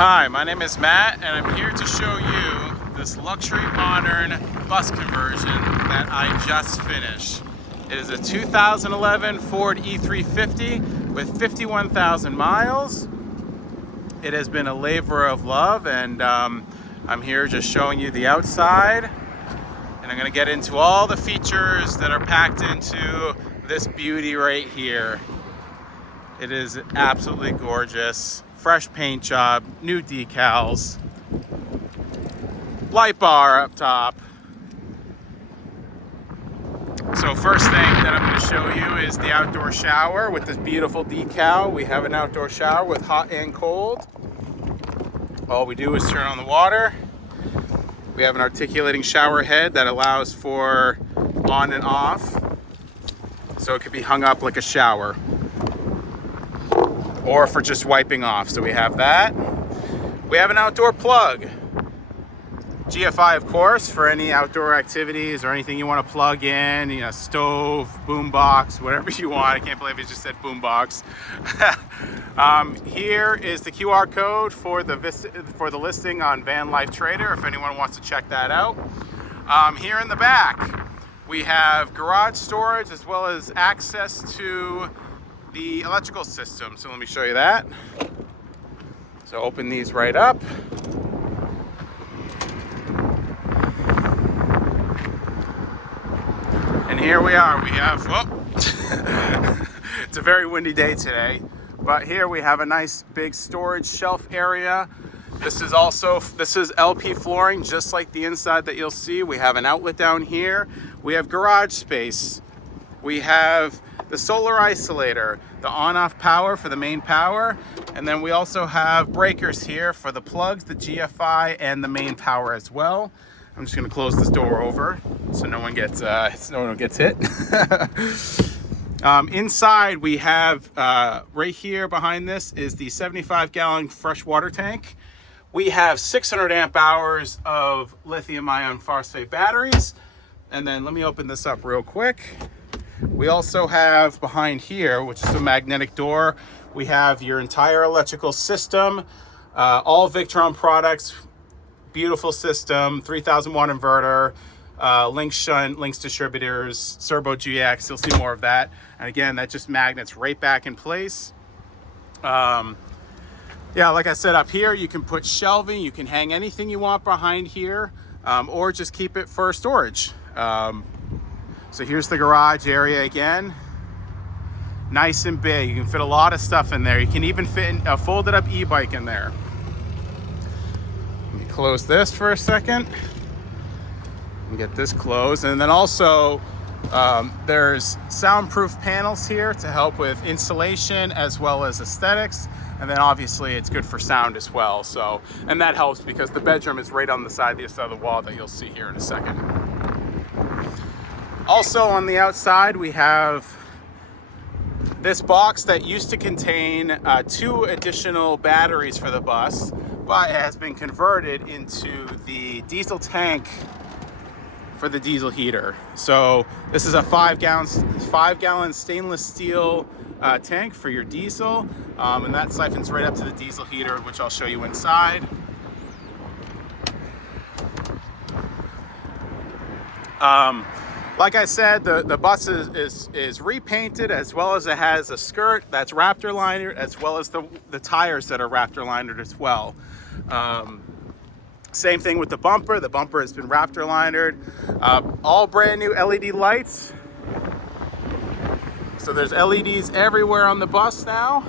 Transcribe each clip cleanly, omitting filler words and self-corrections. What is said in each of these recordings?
Hi, my name is Matt, and I'm here to show you this luxury modern bus conversion that I just finished. It is a 2011 Ford E350 with 51,000 miles. It has been a labor of love, and I'm here just showing you the outside, and I'm going to get into all the features that are packed into this beauty right here. It is absolutely gorgeous. Fresh paint job, new decals, light bar up top. So first thing that I'm going to show you is the outdoor shower with this beautiful decal. We have an outdoor shower with hot and cold. All we do is turn on the water. We have an articulating shower head that allows for on and off, so it could be hung up like a shower, or for just wiping off. So we have that. We have an outdoor plug. GFI, of course, for any outdoor activities or anything you want to plug in, you know, stove, boom box, whatever you want. I can't believe it just said boom box. Here is the QR code for the listing on Van Life Trader, if anyone wants to check that out. Here in the back, we have garage storage as well as access to the electrical system. So let me show you that. So open these right up. And here we are. We have, it's a very windy day today, but here we have a nice big storage shelf area. This is LP flooring, just like the inside that you'll see. We have an outlet down here. We have garage space. We have the solar isolator, the on-off power for the main power, and then we also have breakers here for the plugs, the GFI, and the main power as well. I'm just gonna close this door over so no one gets hit. Inside we have, right here behind this is the 75-gallon fresh water tank. We have 600 amp hours of lithium ion phosphate batteries. And then let me open this up real quick. We also have behind here, which is a magnetic door, we have your entire electrical system, all Victron products, beautiful system, 3,000 watt inverter, link shunt, links distributors, Servo GX, you'll see more of that. And again, that just magnets right back in place. Yeah, like I said, up here, you can put shelving, you can hang anything you want behind here, or just keep it for storage. So here's the garage area again. Nice and big. You can fit a lot of stuff in there. You can even fit a folded up e-bike in there. Let me close this for a second and get this closed. And then also there's soundproof panels here to help with insulation as well as aesthetics. And then obviously it's good for sound as well. So, and that helps because the bedroom is right on the side of the wall that you'll see here in a second. Also on the outside, we have this box that used to contain 2 additional batteries for the bus, but it has been converted into the diesel tank for the diesel heater. So this is a 5-gallon stainless steel tank for your diesel, and that siphons right up to the diesel heater, which I'll show you inside. Like I said, the bus is repainted, as well as it has a skirt that's Raptor linered, as well as the tires that are Raptor linered as well. Same thing with the bumper. The bumper has been Raptor linered. All brand new LED lights. So there's LEDs everywhere on the bus now.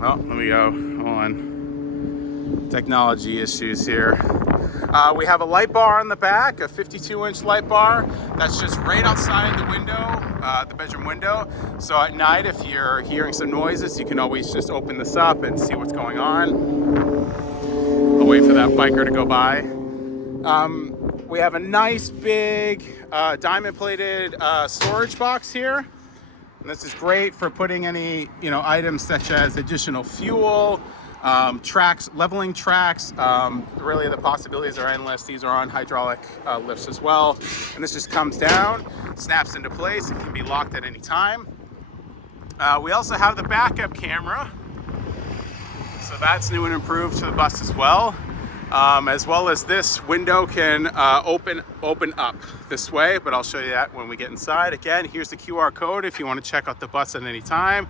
Oh, let me go. Hold on. Technology issues here. We have a light bar on the back, a 52-inch light bar that's just right outside the window, the bedroom window. So at night, if you're hearing some noises, you can always just open this up and see what's going on. I'll wait for that biker to go by. We have a nice big diamond-plated storage box here. And this is great for putting any, items such as additional fuel, tracks, leveling tracks. Really the possibilities are endless. These are on hydraulic lifts as well. And this just comes down, snaps into place, and can be locked at any time. We also have the backup camera So that's new and improved to the bus as well. As well as this window can open up this way, but I'll show you that when we get inside. Again, here's the QR code if you want to check out the bus at any time.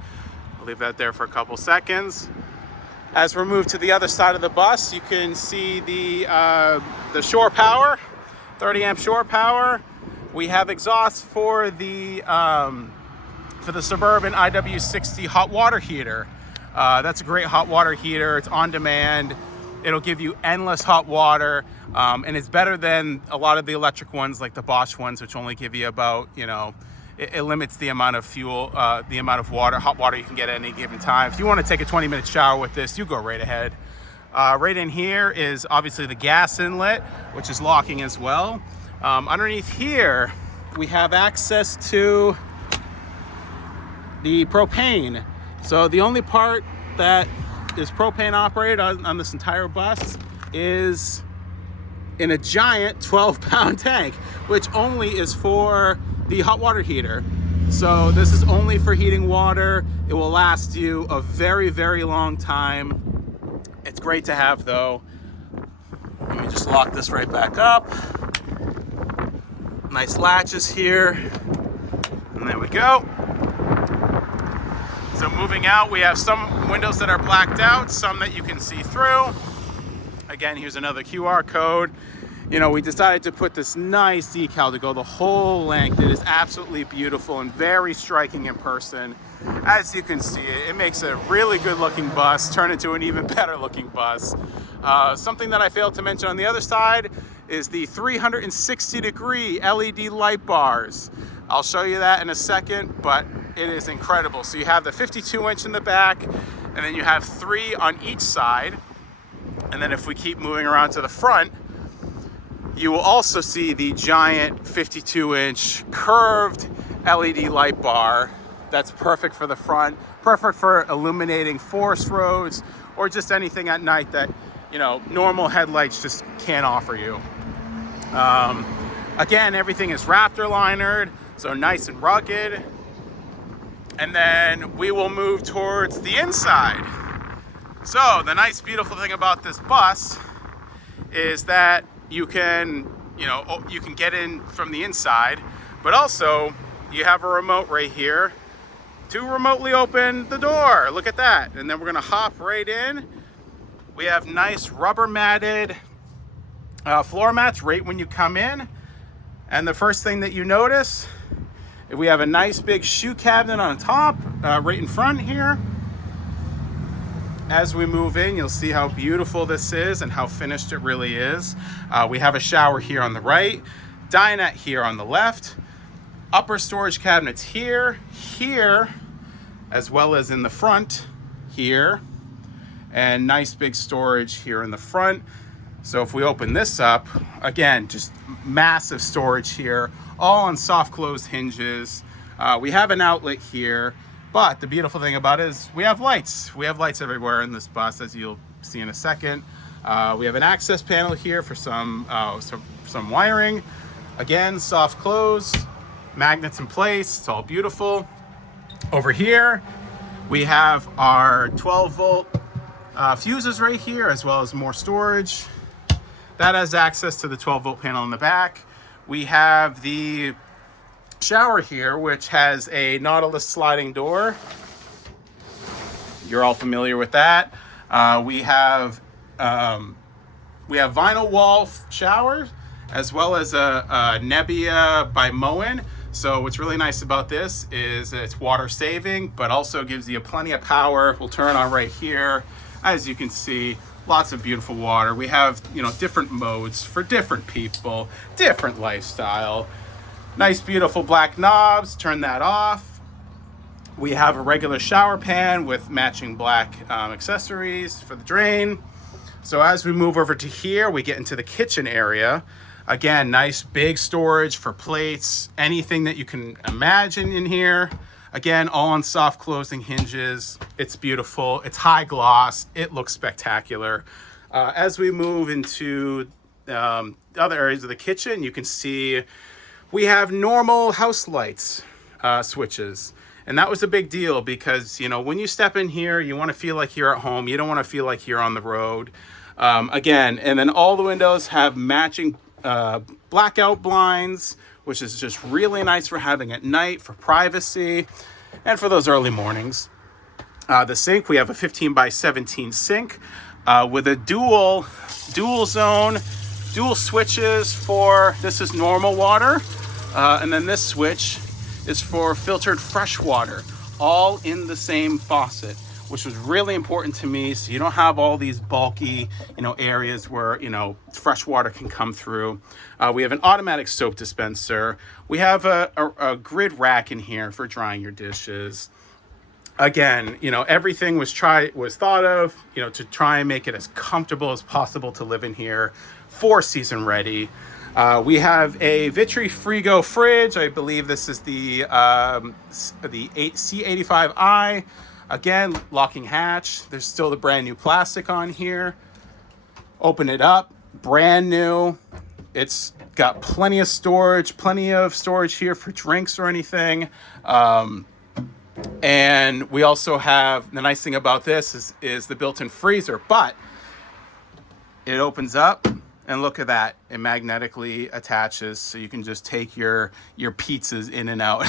I'll leave that there for a couple seconds. As we're moved to the other side of the bus, you can see the shore power, 30 amp shore power. We have exhaust for the Suburban IW60 hot water heater. That's a great hot water heater. It's on demand. It'll give you endless hot water, and it's better than a lot of the electric ones like the Bosch ones, which only give you about, it limits the amount of fuel, the amount of hot water you can get at any given time. If you want to take a 20-minute shower with this, you go right ahead. Right in here is obviously the gas inlet, which is locking as well. Underneath here, we have access to the propane. So the only part that is propane operated on this entire bus is in a giant 12-pound tank, which only is for the hot water heater. So this is only for heating water. It will last you a very, very long time. It's great to have though. Let me just lock this right back up. Nice latches here. And there we go. So moving out, we have some windows that are blacked out, some that you can see through. Again, here's another QR code. We decided to put this nice decal to go the whole length. It is absolutely beautiful and very striking in person. As you can see, it makes a really good looking bus turn into an even better looking bus. Something that I failed to mention on the other side is the 360-degree LED light bars. I'll show you that in a second, but it is incredible. So you have the 52-inch in the back, and then you have 3 on each side. And then if we keep moving around to the front, you will also see the giant 52-inch curved LED light bar. That's perfect for the front, perfect for illuminating forest roads or just anything at night that, normal headlights just can't offer you. Again, everything is Raptor linered, so nice and rugged. And then we will move towards the inside. So the nice, beautiful thing about this bus is that you can get in from the inside, but also you have a remote right here to remotely open the door. Look at that. And then we're gonna hop right in. We have nice rubber matted floor mats right when you come in. And the first thing that you notice, we have a nice big shoe cabinet on top, right in front here. As we move in, you'll see how beautiful this is and how finished it really is. We have a shower here on the right, dinette here on the left, upper storage cabinets here, as well as in the front here, and nice big storage here in the front. So if we open this up, again, just massive storage here, all on soft close hinges. We have an outlet here, but the beautiful thing about it is we have lights. We have lights everywhere in this bus, as you'll see in a second. We have an access panel here for some wiring. Again, soft close, magnets in place, it's all beautiful. Over here, we have our 12-volt fuses right here, as well as more storage. That has access to the 12-volt panel in the back. We have the shower here, which has a Nautilus sliding door. You're all familiar with that. We have vinyl wall showers, as well as a Nebbia by Moen. So what's really nice about this is it's water saving, but also gives you plenty of power. We'll turn on right here. As you can see, lots of beautiful water. We have, different modes for different people, different lifestyle. Nice, beautiful black knobs, turn that off. We have a regular shower pan with matching black accessories for the drain. So as we move over to here, we get into the kitchen area. Again, nice big storage for plates, anything that you can imagine in here. Again, all on soft closing hinges. It's beautiful, it's high gloss, it looks spectacular. As we move into other areas of the kitchen, you can see we have normal house lights switches. And that was a big deal because, you know, when you step in here, you want to feel like you're at home. You don't want to feel like you're on the road. Again, and then all the windows have matching blackout blinds, which is just really nice for having at night for privacy and for those early mornings. The sink, we have a 15 by 17 sink with a dual zone, dual switches for, this is normal water, and then this switch is for filtered fresh water, all in the same faucet, which was really important to me, so you don't have all these bulky, you know, areas where, you know, fresh water can come through. We have an automatic soap dispenser. We have a grid rack in here for drying your dishes. Again, you know, everything was thought of, you know, to try and make it as comfortable as possible to live in here, 4-season ready. We have a Vitry Frigo fridge. I believe this is the C85i. Again, locking hatch. There's still the brand new plastic on here. Open it up, brand new. It's got plenty of storage here for drinks or anything. And we also have, the nice thing about this is the built-in freezer, but it opens up and look at that. It magnetically attaches, so you can just take your pizzas in and out.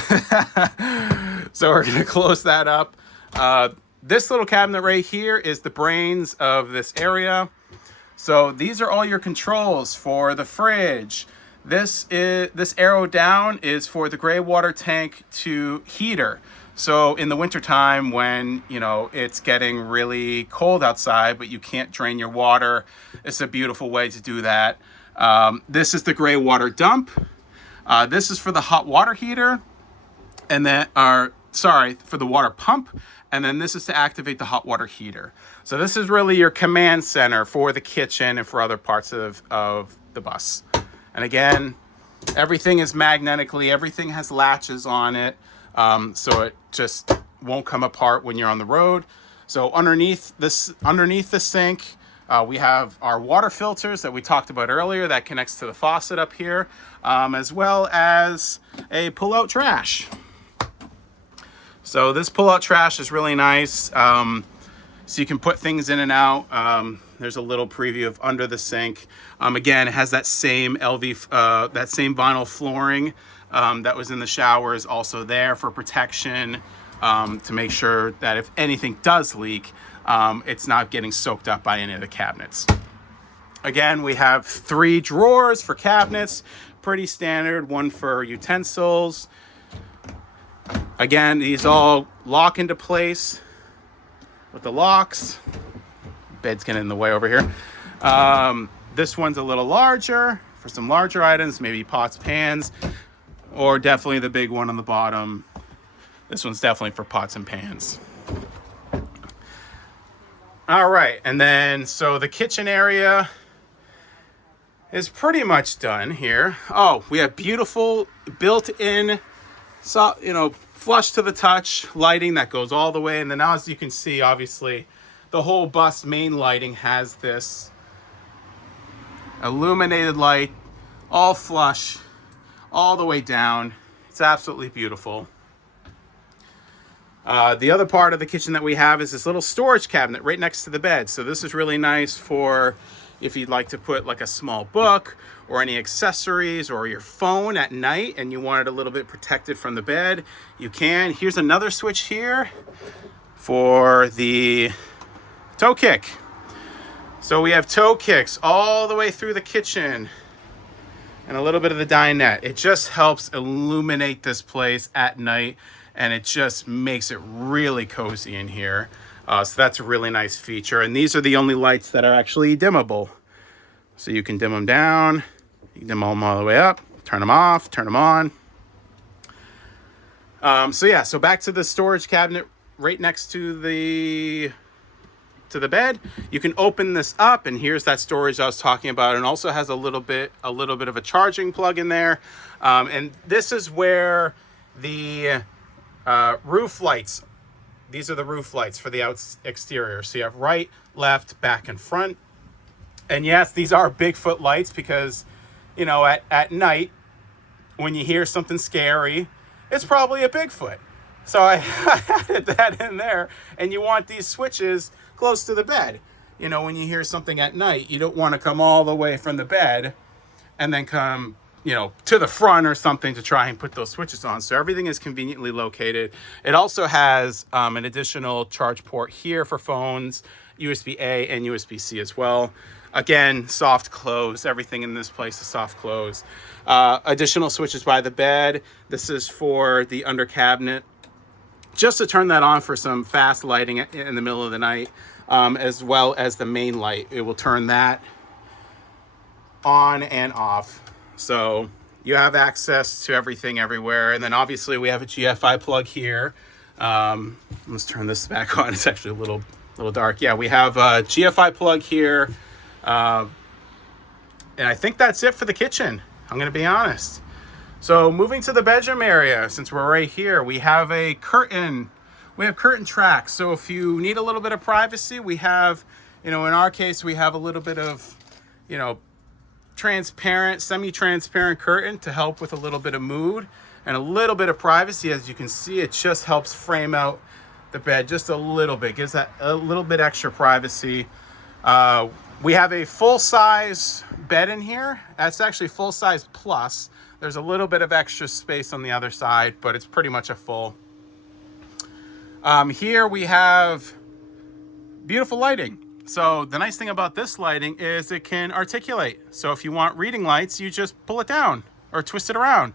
So we're gonna close that up. This little cabinet right here is the brains of this area. So these are all your controls for the fridge. This arrow down is for the gray water tank to heater. So in the wintertime when, you know, it's getting really cold outside, but you can't drain your water, it's a beautiful way to do that. This is the gray water dump. This is for the hot water heater, and then, for the water pump. And then this is to activate the hot water heater. So this is really your command center for the kitchen and for other parts of the bus. And again, everything is magnetically, everything has latches on it. So it just won't come apart when you're on the road. So underneath the sink, we have our water filters that we talked about earlier that connects to the faucet up here, as well as a pull-out trash. So this pull-out trash is really nice. So you can put things in and out. There's a little preview of under the sink. Again, it has that same that same vinyl flooring that was in the showers, also there for protection, to make sure that if anything does leak, it's not getting soaked up by any of the cabinets. Again, we have 3 drawers for cabinets, pretty standard, one for utensils. Again, these all lock into place with the locks. Bed's getting in the way over here. This one's a little larger for some larger items, maybe pots, pans, or definitely the big one on the bottom. This one's definitely for pots and pans. All right, and then so the kitchen area is pretty much done here. Oh, we have beautiful built-in, so, you know, flush to the touch lighting that goes all the way. And then as you can see, obviously, the whole bus main lighting has this illuminated light, all flush, all the way down. It's absolutely beautiful. The other part of the kitchen that we have is this little storage cabinet right next to the bed. So this is really nice for if you'd like to put like a small book or any accessories or your phone at night and you want it a little bit protected from the bed, you can. Here's another switch here for the toe kick. So we have toe kicks all the way through the kitchen and a little bit of the dinette. It just helps illuminate this place at night, and it just makes it really cozy in here. So that's a really nice feature. And these are the only lights that are actually dimmable. So you can dim them down, you can dim them all the way up, turn them off, turn them on. So back to the storage cabinet right next to the bed. You can open this up, and here's that storage I was talking about, and also has a little bit of a charging plug in there. And this is where the roof lights, these are the roof lights for the exterior. So you have right, left, back, and front. And yes, these are Bigfoot lights because, you know, at night, when you hear something scary, it's probably a Bigfoot. So I added that in there. And you want these switches close to the bed. You know, when you hear something at night, you don't want to come all the way from the bed and then come, you know, to the front or something to try and put those switches on. So everything is conveniently located. It also has an additional charge port here for phones, USB-A and USB-C as well. Again, soft close. Everything in this place is soft close. Additional switches by the bed. This is for the under cabinet, just to turn that on for some fast lighting in the middle of the night, as well as the main light. It will turn that on and off. So you have access to everything everywhere. And then obviously we have a GFI plug here. Let's turn this back on. It's actually a little dark. Yeah, we have a GFI plug here. And I think that's it for the kitchen. I'm going to be honest. So moving to the bedroom area, since we're right here, we have a curtain. We have curtain tracks. So if you need a little bit of privacy, we have, you know, in our case, we have a little bit of, you know, transparent, semi-transparent curtain to help with a little bit of mood and a little bit of privacy. As you can see, it just helps frame out the bed just a little bit, gives that a little bit extra privacy. We have a full-size bed in here. That's actually full-size plus. There's a little bit of extra space on the other side, but it's pretty much a full. Here we have beautiful lighting. So the nice thing about this lighting is it can articulate. So if you want reading lights, you just pull it down or twist it around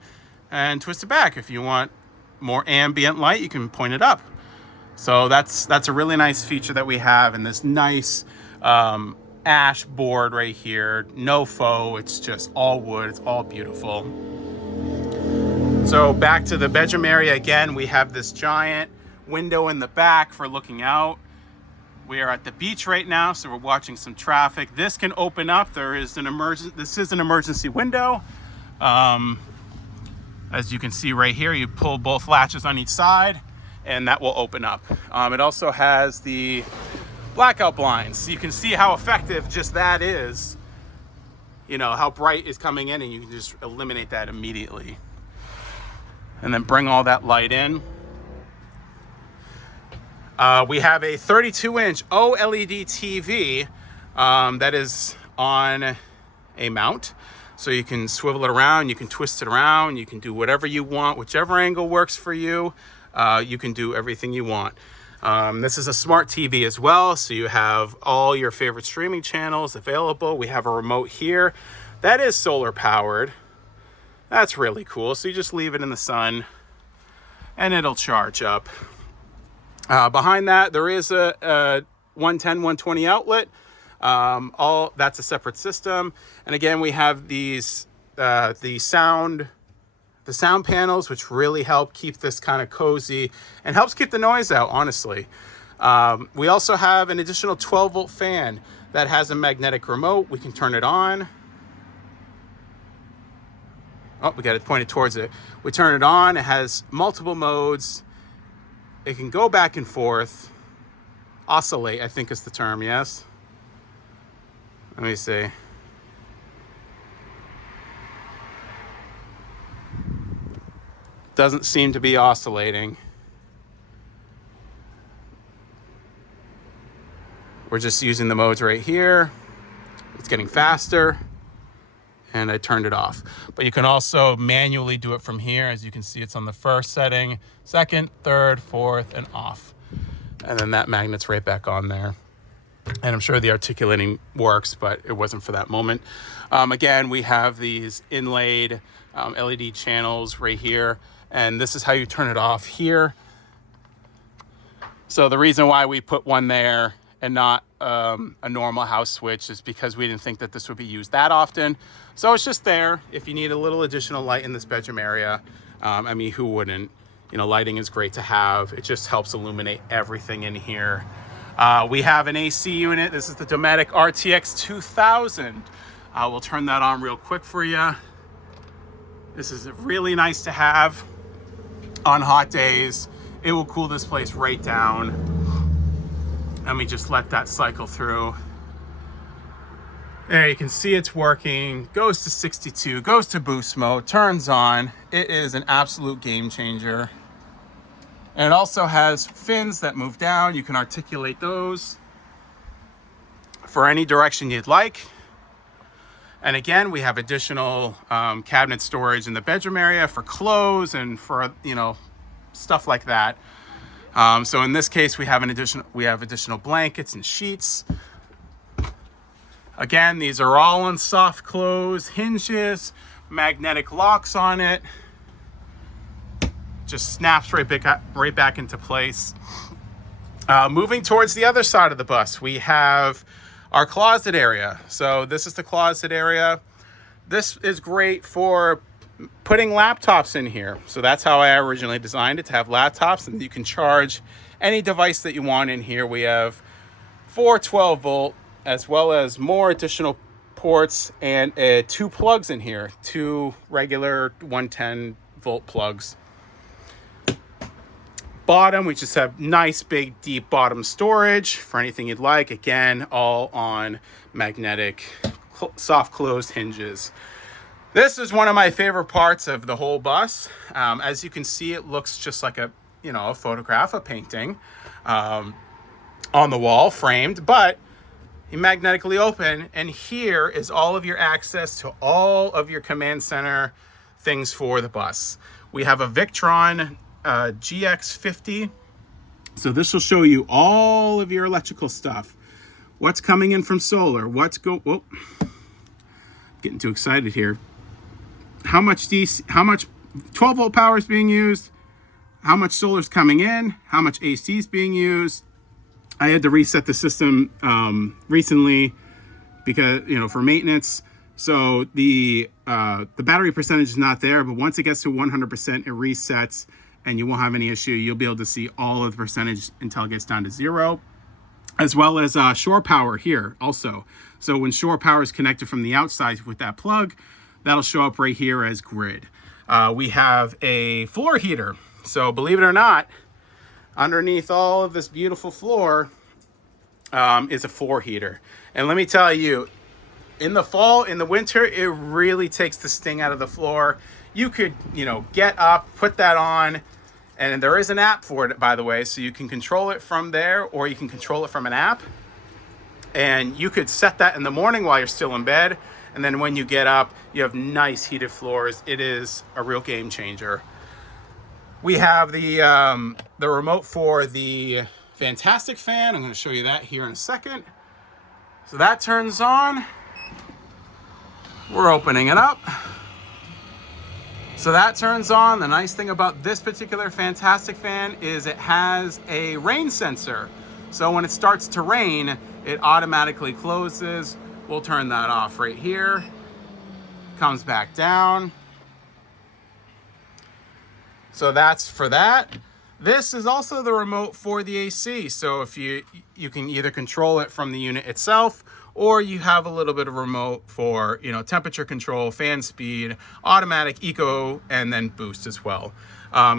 and twist it back. If you want more ambient light, you can point it up. So that's a really nice feature that we have in this nice ash board right here. No faux, it's just all wood. It's all beautiful. So back to the bedroom area again, we have this giant window in the back for looking out. We are at the beach right now, so we're watching some traffic. This can open up. This is an emergency window. As you can see right here, you pull both latches on each side and that will open up. It also has the blackout blinds. So you can see how effective just that is. You know, how bright is coming in, and you can just eliminate that immediately. And then bring all that light in. We have a 32-inch OLED TV that is on a mount. So you can swivel it around, you can twist it around, you can do whatever you want, whichever angle works for you. You can do everything you want. This is a smart TV as well, so you have all your favorite streaming channels available. We have a remote here that is solar powered. That's really cool. So you just leave it in the sun and it'll charge up. Behind that, there is a 110, 120 outlet. That's a separate system. And again, we have these the sound panels, which really help keep this kind of cozy and helps keep the noise out, honestly. We also have an additional 12-volt fan that has a magnetic remote. We can turn it on. Oh, we got it pointed towards it. We turn it on. It has multiple modes. It can go back and forth. Oscillate, I think is the term, yes? Let me see. Doesn't seem to be oscillating. We're just using the modes right here. It's getting faster. And I turned it off. But you can also manually do it from here. As you can see, it's on the first setting, second, third, fourth, and off. And then that magnet's right back on there. And I'm sure the articulating works, but it wasn't for that moment. Again, we have these inlaid LED channels right here. And this is how you turn it off here. So the reason why we put one there and not a normal house switch is because we didn't think that this would be used that often. So it's just there if you need a little additional light in this bedroom area. I mean, who wouldn't? You know, lighting is great to have. It just helps illuminate everything in here. We have an AC unit. This is the Dometic RTX 2000. We'll turn that on real quick for you. This is really nice to have on hot days. It will cool this place right down. Let me just let that cycle through. There, you can see it's working. Goes to 62, goes to boost mode, turns on. It is an absolute game changer. And it also has fins that move down. You can articulate those for any direction you'd like. And again, we have additional cabinet storage in the bedroom area for clothes and for, you know, stuff like that. So in this case, we have additional blankets and sheets. Again, these are all on soft close hinges, magnetic locks on it. Just snaps right back into place. Moving towards the other side of the bus, we have our closet area. So this is the closet area. This is great for putting laptops in here. So that's how I originally designed it, to have laptops, and you can charge any device that you want in here. We have 4 12-volt, as well as more additional ports and 2 plugs in here, 2 regular 110-volt plugs. Bottom, we just have nice big deep bottom storage for anything you'd like. Again, all on magnetic soft closed hinges. This is one of my favorite parts of the whole bus. As you can see, it looks just like a photograph, a painting on the wall, framed, but you magnetically open, and here is all of your access to all of your command center things for the bus. We have a Victron GX50. So this will show you all of your electrical stuff. What's coming in from solar, getting too excited here. How much 12-volt power is being used, how much solar is coming in, how much AC is being used. I had to reset the system recently because, for maintenance. So the battery percentage is not there, but once it gets to 100%, it resets, and you won't have any issue. You'll be able to see all of the percentage until it gets down to 0, as well as shore power here also. So when shore power is connected from the outside with that plug, that'll show up right here as grid. We have a floor heater. So believe it or not, underneath all of this beautiful floor is a floor heater. And let me tell you, in the fall, in the winter, it really takes the sting out of the floor. You could, get up, put that on, and there is an app for it, by the way, so you can control it from there, or you can control it from an app. And you could set that in the morning while you're still in bed, and then when you get up, you have nice heated floors. It is a real game changer. We have the remote for the Fantastic fan. I'm going to show you that here in a second. So that turns on. We're opening it up. So that turns on. The nice thing about this particular Fantastic fan is it has a rain sensor. So when it starts to rain, it automatically closes. We'll turn that off right here. Comes back down. So that's for that. This is also the remote for the AC. So if you can either control it from the unit itself, or you have a little bit of remote for, temperature control, fan speed, automatic, eco, and then boost as well.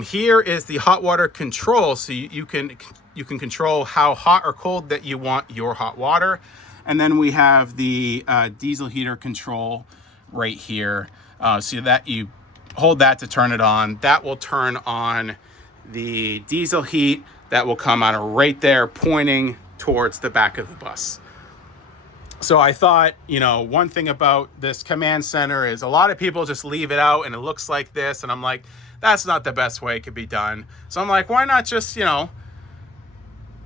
Here is the hot water control. So you can control how hot or cold that you want your hot water. And then we have the diesel heater control right here. So that you hold that to turn it on. That will turn on the diesel heat that will come out of right there, pointing towards the back of the bus. So I thought, one thing about this command center is a lot of people just leave it out and it looks like this. And I'm like, that's not the best way it could be done. So I'm like, why not just,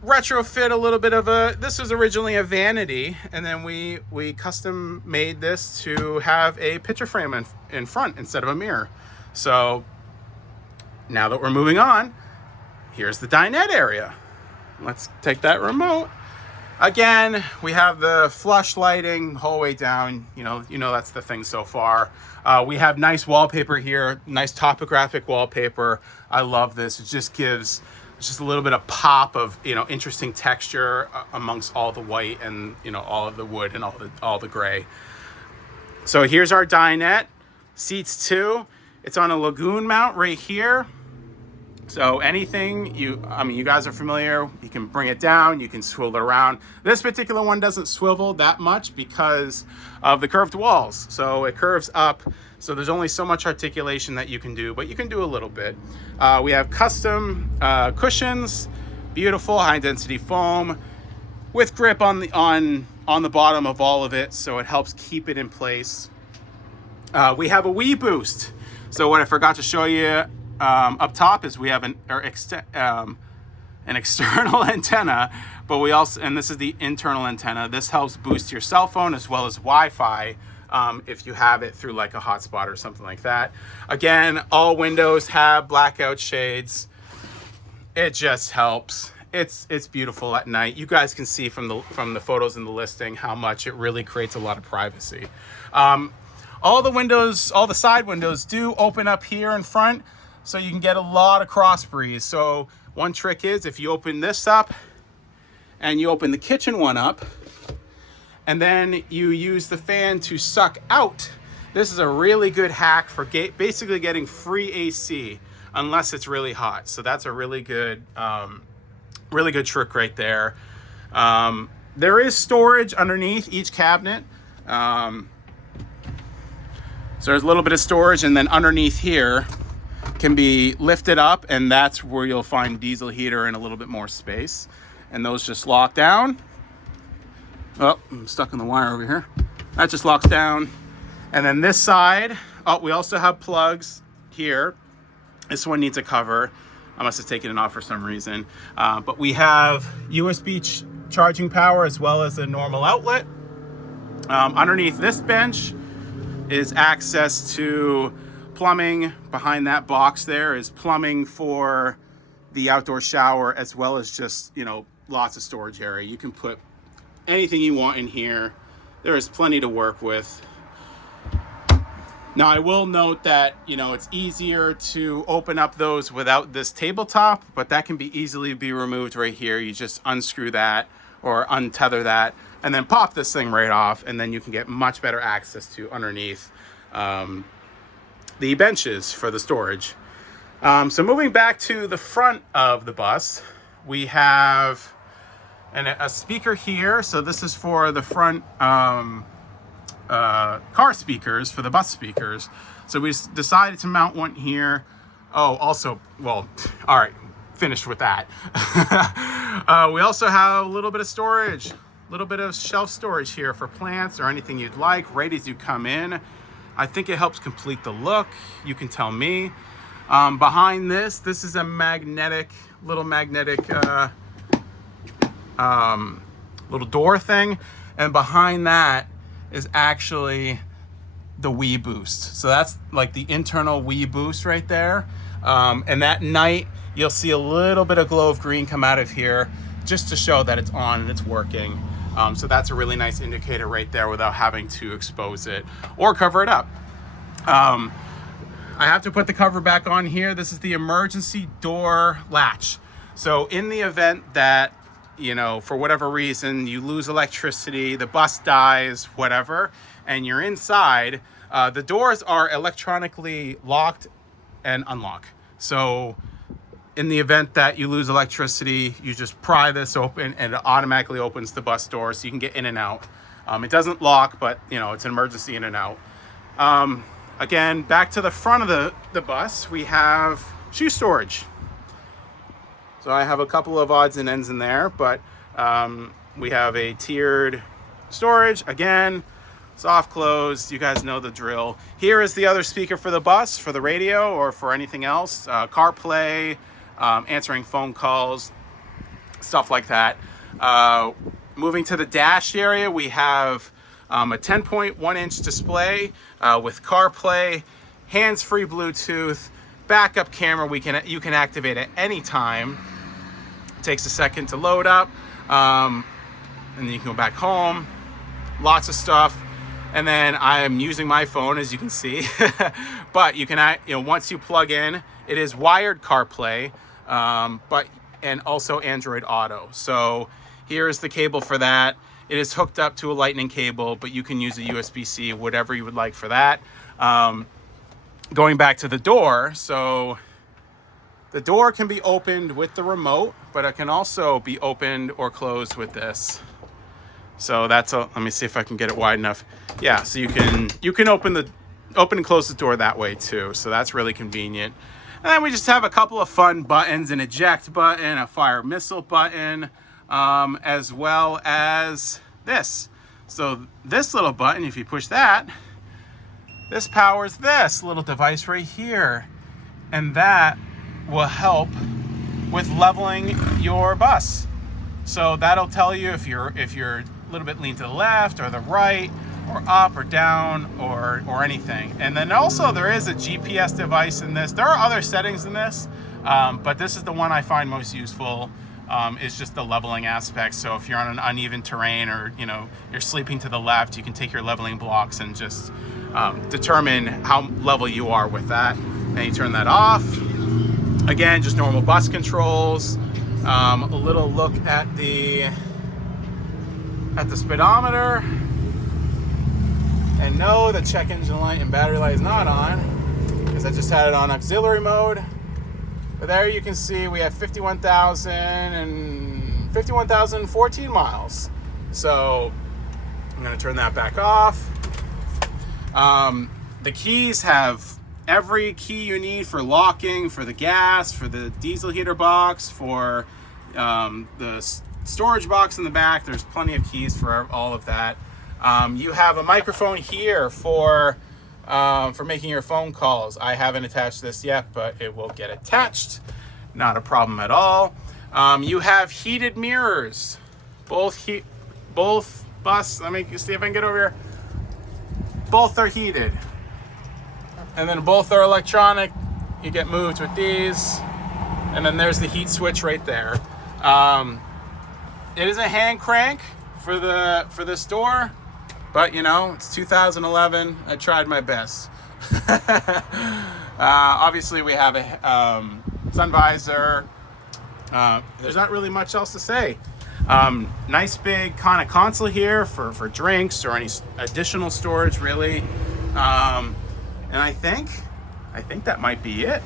retrofit a little bit of this was originally a vanity, and then we custom made this to have a picture frame in front instead of a mirror. So now that we're moving on, here's the dinette area. Let's take that remote. Again, we have the flush lighting the whole way down. That's the thing so far. We have nice wallpaper here, nice topographic wallpaper. I love this. It just gives just a little bit of pop of, interesting texture amongst all the white and, all of the wood and all the gray. So here's our dinette, seats 2. It's on a lagoon mount right here. So anything you guys are familiar, you can bring it down, you can swivel it around. This particular one doesn't swivel that much because of the curved walls. So it curves up, so there's only so much articulation that you can do, but you can do a little bit. We have custom cushions, beautiful high density foam with grip on the bottom of all of it, so it helps keep it in place. We have a Wii boost. So what I forgot to show you up top is we have an external antenna, but we also, and this is the internal antenna. This helps boost your cell phone as well as Wi-Fi if you have it through like a hotspot or something like that. Again, all windows have blackout shades. It just helps. It's beautiful at night. You guys can see from the photos in the listing how much it really creates a lot of privacy. All the windows, all the side windows do open up here in front, so you can get a lot of cross breeze. So one trick is if you open this up and you open the kitchen one up and then you use the fan to suck out, this is a really good hack for basically getting free AC unless it's really hot. So that's a really good trick right there. There is storage underneath each cabinet. So there's a little bit of storage, and then underneath here can be lifted up, and that's where you'll find diesel heater and a little bit more space. And those just lock down. Oh, I'm stuck in the wire over here. That just locks down. And then this side, oh, we also have plugs here. This one needs a cover. I must have taken it off for some reason. But we have USB charging power as well as a normal outlet. Underneath this bench is access to plumbing. Behind that box there is plumbing for the outdoor shower, as well as just, lots of storage area. You can put anything you want in here. There is plenty to work with. Now I will note that, it's easier to open up those without this tabletop, but that can be easily be removed right here. You just unscrew that or untether that and then pop this thing right off, and then you can get much better access to underneath the benches for the storage. So moving back to the front of the bus, we have a speaker here. So this is for the front car speakers, for the bus speakers. So we decided to mount one here. Oh, also, well, all right, finished with that. We also have a little bit of storage, a little bit of shelf storage here for plants or anything you'd like right as you come in. I think it helps complete the look. You can tell me. Behind this is a little magnetic little door thing. And behind that is actually the Wii boost. So that's like the internal Wii boost right there. And at night, you'll see a little bit of glow of green come out of here just to show that it's on and it's working. So that's a really nice indicator right there without having to expose it or cover it up. I have to put the cover back on here. This is the emergency door latch. So in the event that, for whatever reason, you lose electricity, the bus dies, whatever, and you're inside, the doors are electronically locked and unlock. So in the event that you lose electricity, you just pry this open and it automatically opens the bus door so you can get in and out. It doesn't lock, but it's an emergency in and out. Again, back to the front of the bus, we have shoe storage. So I have a couple of odds and ends in there, but we have a tiered storage. Again, soft close, you guys know the drill. Here is the other speaker for the bus, for the radio or for anything else, CarPlay, answering phone calls, stuff like that. Moving to the dash area, we have a 10.1-inch display with CarPlay, hands-free Bluetooth, backup camera. You can activate at any time. It takes a second to load up, and then you can go back home. Lots of stuff. And then I am using my phone, as you can see. But you can, once you plug in, it is wired CarPlay, and also Android Auto. So here's the cable for that. It is hooked up to a lightning cable, but you can use a USB-C, whatever you would like for that. Going back to the door, so The door can be opened with the remote, but it can also be opened or closed with this. So that's a, let me see if I can get it wide enough. Yeah, so you can open and close the door that way too. So that's really convenient. And then we just have a couple of fun buttons, an eject button, a fire missile button, as well as this. So this little button, if you push that, this powers this little device right here. And that will help with leveling your bus. So that'll tell you if you're a little bit lean to the left or the right or up or down or anything. And then also there is a GPS device in this. There are other settings in this, but this is the one I find most useful. Is just the leveling aspect. So if you're on an uneven terrain or you're sleeping to the left, you can take your leveling blocks and just determine how level you are with that. And you turn that off. Again, just normal bus controls. A little look at the speedometer. And no, the check engine light and battery light is not on because I just had it on auxiliary mode. But there you can see we have 51,014 miles. So I'm going to turn that back off. The keys have every key you need for locking, for the gas, for the diesel heater box, for the storage box in the back. There's plenty of keys for all of that. You have a microphone here for making your phone calls. I haven't attached this yet, but it will get attached. Not a problem at all. You have heated mirrors. Both bus. Let me see if I can get over here. Both are heated. And then both are electronic. You get moved with these. And then there's the heat switch right there. It is a hand crank for this door, but it's 2011. I tried my best. Obviously we have a sun visor. There's not really much else to say. Nice big kind of console here for drinks or any additional storage really. And I think that might be it.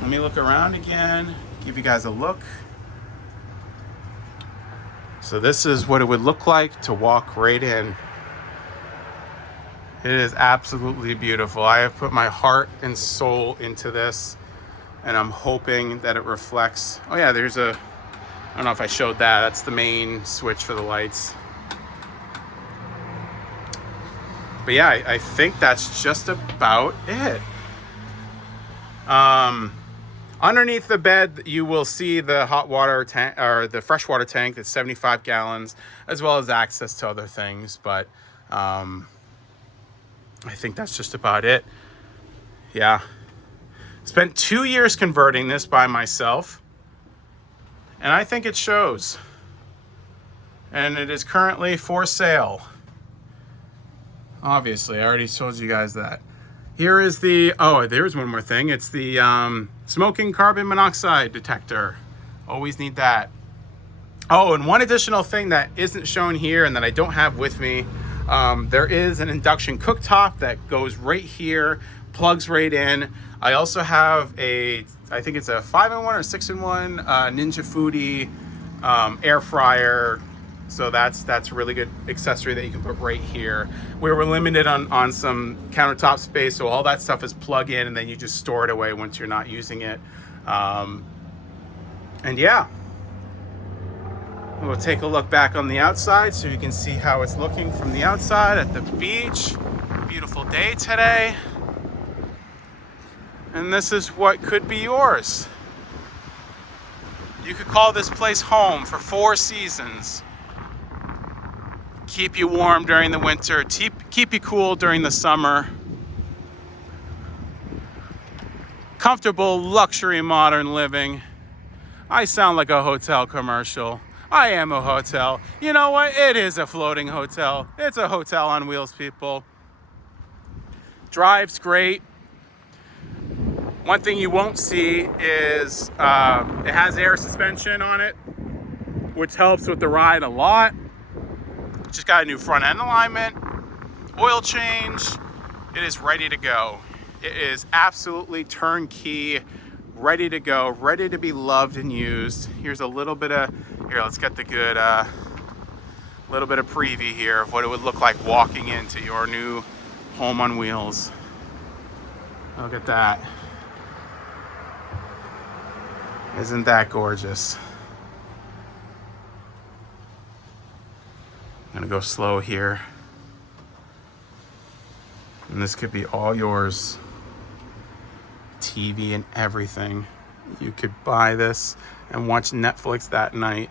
Let me look around again, give you guys a look. So this is what it would look like to walk right in. It is absolutely beautiful. I have put my heart and soul into this, and I'm hoping that it reflects. Oh yeah, I don't know if I showed that. That's the main switch for the lights. But yeah, I think that's just about it. Underneath the bed, you will see the hot water tank or the freshwater tank that's 75 gallons, as well as access to other things. But I think that's just about it. Yeah. Spent 2 years converting this by myself, and I think it shows. And it is currently for sale. Obviously, I already told you guys that. Here is there's one more thing. It's the smoking carbon monoxide detector. Always need that. Oh, and one additional thing that isn't shown here and that I don't have with me, there is an induction cooktop that goes right here, plugs right in. I also have I think it's a 5-in-1 or 6-in-1 Ninja Foodie air fryer. So that's a really good accessory that you can put right here. We were limited on some countertop space, so all that stuff is plug in and then you just store it away once you're not using it. And yeah, we'll take a look back on the outside so you can see how it's looking from the outside at the beach. Beautiful day today. And this is what could be yours. You could call this place home for 4 seasons. Keep you warm during the winter, keep you cool during the summer. Comfortable, luxury, modern living. I sound like a hotel commercial. I am a hotel. You know what? It is a floating hotel. It's a hotel on wheels, people. Drive's great. One thing you won't see is it has air suspension on it, which helps with the ride a lot. Just got a new front end alignment, oil change. It is ready to go. It is absolutely turnkey, ready to go, ready to be loved and used. Here's a little bit of, here, let's get the good, little bit of preview here of what it would look like walking into your new home on wheels. Look at that. Isn't that gorgeous? I'm gonna go slow here. And this could be all yours. TV and everything. You could buy this and watch Netflix that night.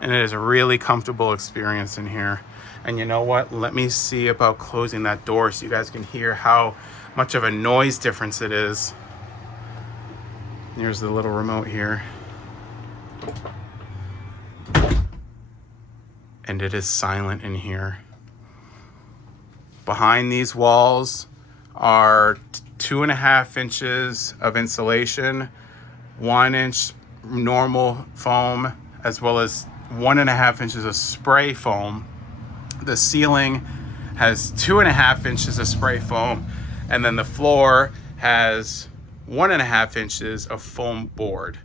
And it is a really comfortable experience in here. And you know what? Let me see about closing that door so you guys can hear how much of a noise difference it is. Here's the little remote here. And it is silent in here. Behind these walls are 2.5 inches of insulation, 1 inch normal foam, as well as 1.5 inches of spray foam. The ceiling has 2.5 inches of spray foam, and then the floor has 1.5 inches of foam board.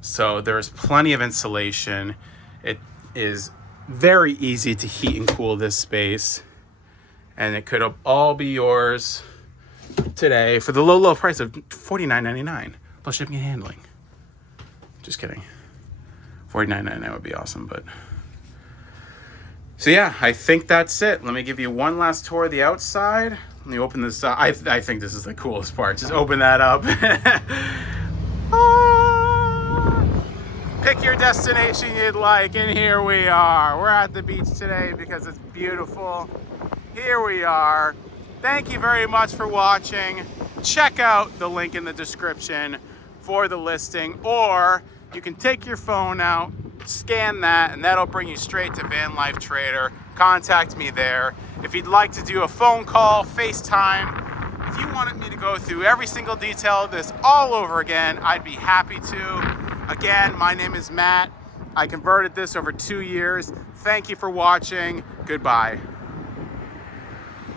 So there's plenty of insulation. It is very easy to heat and cool this space, and it could all be yours today for the low price of $49.99 plus shipping and handling. Just kidding. $49.99 would be awesome, but so yeah, I think that's it. Let me give you one last tour of the outside. Let me open this up. I think this is the coolest part. Just open that up. Pick your destination you'd like, and here we are. We're at the beach today because it's beautiful. Here we are. Thank you very much for watching. Check out the link in the description for the listing, or you can take your phone out, scan that, and that'll bring you straight to Van Life Trader. Contact me there. If you'd like to do a phone call, FaceTime, if you wanted me to go through every single detail of this all over again, I'd be happy to. Again, my name is Matt. I converted this over 2 years. Thank you for watching. Goodbye.